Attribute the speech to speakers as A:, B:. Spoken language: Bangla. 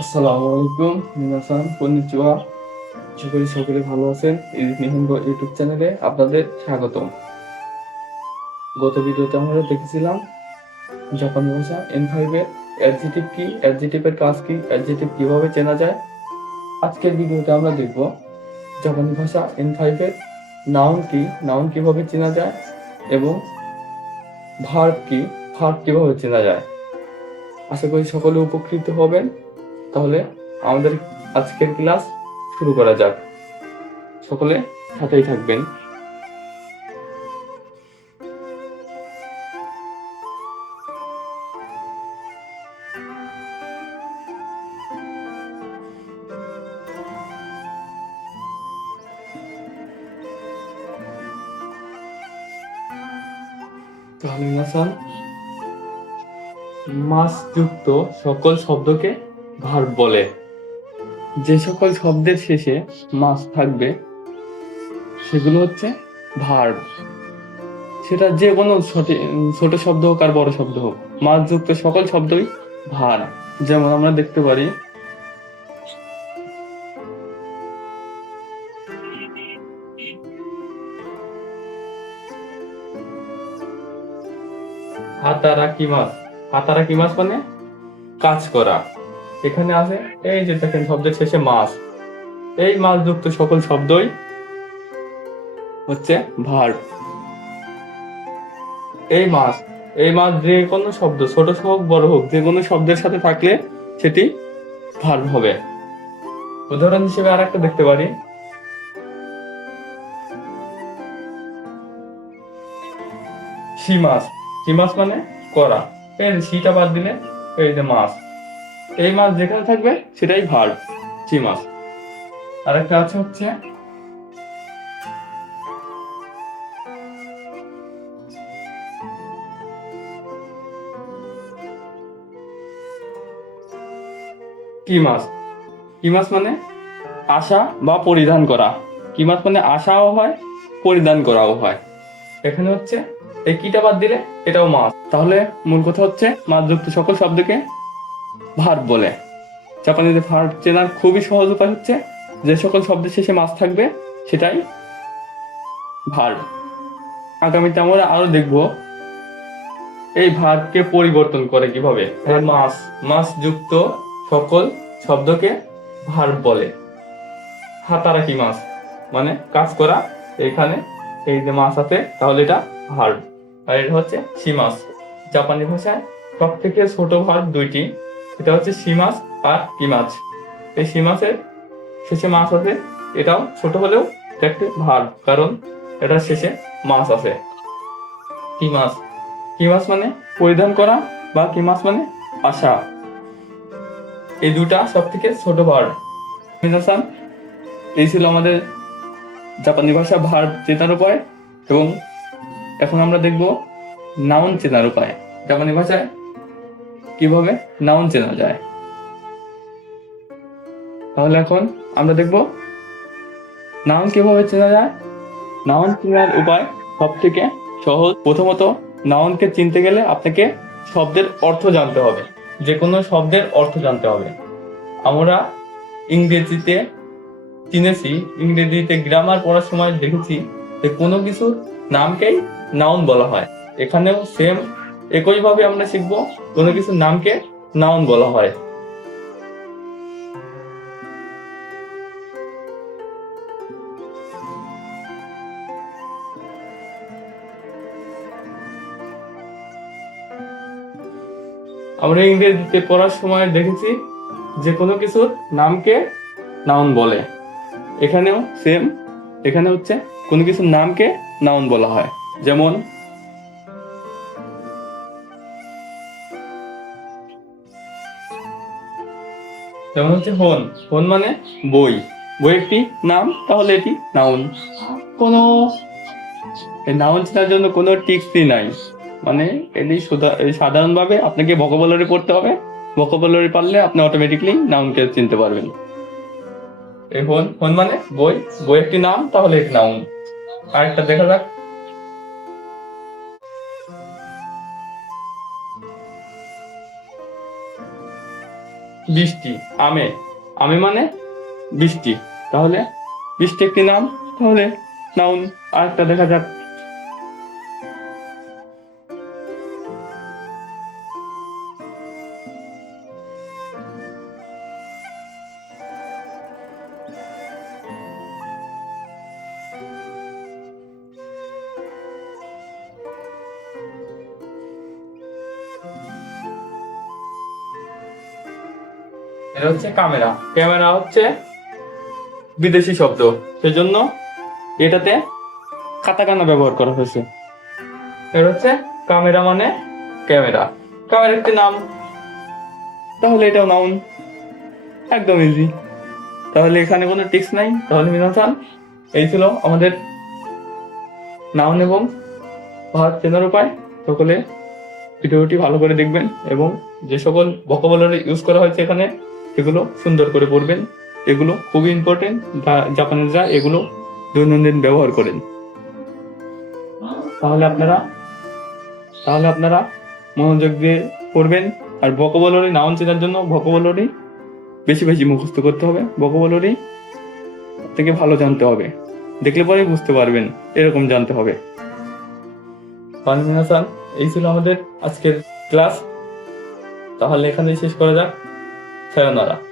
A: আসসালামু আলাইকুম মিনাসান কন্নিচুয়া আশা করি সকলে ভালো আছেন। নিহিঙ্গ ইউটিউব চ্যানেলে আপনাদের স্বাগতম। গত ভিডিওতে আমরা দেখেছিলাম জাপানি ভাষা এন ফাইভের অ্যাডজেটিভ কি অ্যাডজেটিভের কাজ কি অ্যাডজেটিভ কীভাবে চেনা যায়? আজকের ভিডিওতে আমরা দেখব জাপানি ভাষা এন ফাইভের নাউন কি নাউন কীভাবে চেনা যায় এবং ভার্ব কি ভার্ব কীভাবে চেনা যায়। আশা করি সকলে উপকৃত হবেন। তাহলে আমাদের আজকের ক্লাস শুরু করা যাক। সকলে সাথেই থাকবেন। মাস যুক্ত সকল শব্দকে ভার্ব বলে। যে সকল শব্দের শেষে মাস থাকবে, সেগুলো হচ্ছে ভার্ব সেটা যে কোনো ছোট- শব্দ হোক আর বড় শব্দ হোক মাস যুক্ত সকল শব্দই ভার। যেমন আমরা দেখতে পারি হাতারা কি মাস। হাতারা কি মাস মানে কাজ করা। এখানে আছে, এই যে দেখেন শব্দের শেষে মাস। এই মাস যুক্ত সকল শব্দই হচ্ছে ভার। এই মাস এই মাস যে কোনো শব্দ, ছোট হোক, বড় হোক, যে কোনো শব্দের সাথে থাকলে সেটি ভার হবে। উদাহরণ হিসেবে আর একটা দেখতে পারি। সীমাস সীমাস মানে করা। এই সিটা বাদ দিলে, এই যে মাছ এই মাছ যেখানে থাকবে সেটাই ভার চি মাছ আর একটা আছে হচ্ছে কি মাছ কি মাছ মানে আশা বা পরিধান করা। কি মাছ মানে আশাও হয়, পরিধান করাও হয়। এখানে হচ্ছে এই কিটা বাদ দিলে এটাও মাছ তাহলে মূল কথা হচ্ছে মাছযুক্ত সকল শব্দকে ভার্ব বলে। জাপানিতে ভার্ব চেনার খুবই সহজ উপায় হচ্ছে, যে সকল শব্দের শেষে মাছ থাকবে, সেটাই ভার্ব। আগামীতে আমরা আরও দেখব, এই ভার্বকে পরিবর্তন করে কীভাবে। মাছ মাছ যুক্ত সকল শব্দকে ভার্ব বলে। হাতারা কি মাছ মানে কাজ করা এখানে, এই যে মাছ আছে, তাহলে এটা ভার্ব। আর এটা হচ্ছে সীমাস। জাপানি ভাষায় সব থেকে ছোট ভার্ব দুইটি। এটা হচ্ছে সীমাস আর কি মাছ। এই সীমাসের শেষে মাছ আছে, এটাও ছোট হলেও এটা একটি ভার্ব কারণ এটার শেষে মাছ আছে। কি মাছ। কি মাছ মানে পরিধান করা বা কি মাছ মানে আশা এই দুটা সব থেকে ছোট মিনাসান এই ছিল আমাদের জাপানি ভাষা ভার্ব চেনার উপায় এবং এখন আমরা দেখব নাউন চেনার উপায়। জাপানি ভাষায় কীভাবে নাউন চেনা যায়। তাহলে এখন আমরা দেখব নাউন কীভাবে চেনা যায়। নাউন চেনার উপায় সব থেকে সহজ। প্রথমত নাউনকে চিনতে গেলে আপনাকে শব্দের অর্থ জানতে হবে। যে কোনো শব্দের অর্থ জানতে হবে। আমরা ইংরেজিতে চিনেছি, ইংরেজিতে গ্রামার পড়ার সময় দেখেছি যে কোনো কিছুর নামকেই নাউন বলা হয়। এখানেও সেম একইভাবে আমরা শিখব কোনো কিছুর নামকে নাউন বলা হয়। আমরা ইংরেজিতে পড়ার সময় দেখেছি যে কোনো কিছুর নামকে নাউন বলে। এখানেও সেম এখানে হচ্ছে কোনো কিছুর নামকে নাউন বলা হয়। যেমন যেমন হচ্ছে হন। হন মানে বই। বই একটি নাম, তাহলে এটি নাউন কোনো নাউন চেনার জন্য কোনো টিক্সই নাই। মানে এটি সাধারণভাবে আপনাকে ভোকাবুলারি পড়তে হবে। ভোকাবুলারি পারলে আপনি অটোমেটিকলি নাউনকে চিনতে পারবেন। এই হন হন মানে বই। বই একটি নাম, তাহলে এটি নাউন আরেকটা দেখা যাক। বৃষ্টি। আমে। আমে মানে বৃষ্টি। তাহলে বৃষ্টি একটি নাম? তাহলে নাউন। আরেকটা দেখা যাক। এটা হচ্ছে ক্যামেরা। ক্যামেরা হচ্ছে বিদেশি শব্দ। সেজন্য এটাতে কাতাকানা ব্যবহার করা হয়েছে। এটা হচ্ছে ক্যামেরা মানে ক্যামেরা। ক্যামেরা একটি নাম? তাহলে এটাও নাউন। একদম ইজি তাহলে এখানে কোনো টিক্স নাই। তাহলে মিনাসান এই ছিল আমাদের নাউন এবং ভাত চেনার উপায়। সকলে ভিডিওটি ভালো করে দেখবেন এবং যে সকল ভোকাবুলারি ইউজ করা হয়েছে এখানে এগুলো সুন্দর করে পড়বেন। এগুলো খুবই ইম্পর্টেন্ট জাপানিজরা এগুলো দৈনন্দিন ব্যবহার করেন। তাহলে আপনারা তাহলে আপনারা মনোযোগ দিয়ে পড়বেন। আর ভোকাবুলারি নাউন চেনার জন্য ভোকাবুলারি বেশি বেশি মুখস্থ করতে হবে। ভোকাবুলারি থেকে ভালো জানতে হবে। দেখলে পরে বুঝতে পারবেন, এরকম জানতে হবে। পানমিন এই ছিল আমাদের আজকের ক্লাস। তাহলে এখানেই শেষ করা যাক। さようなら。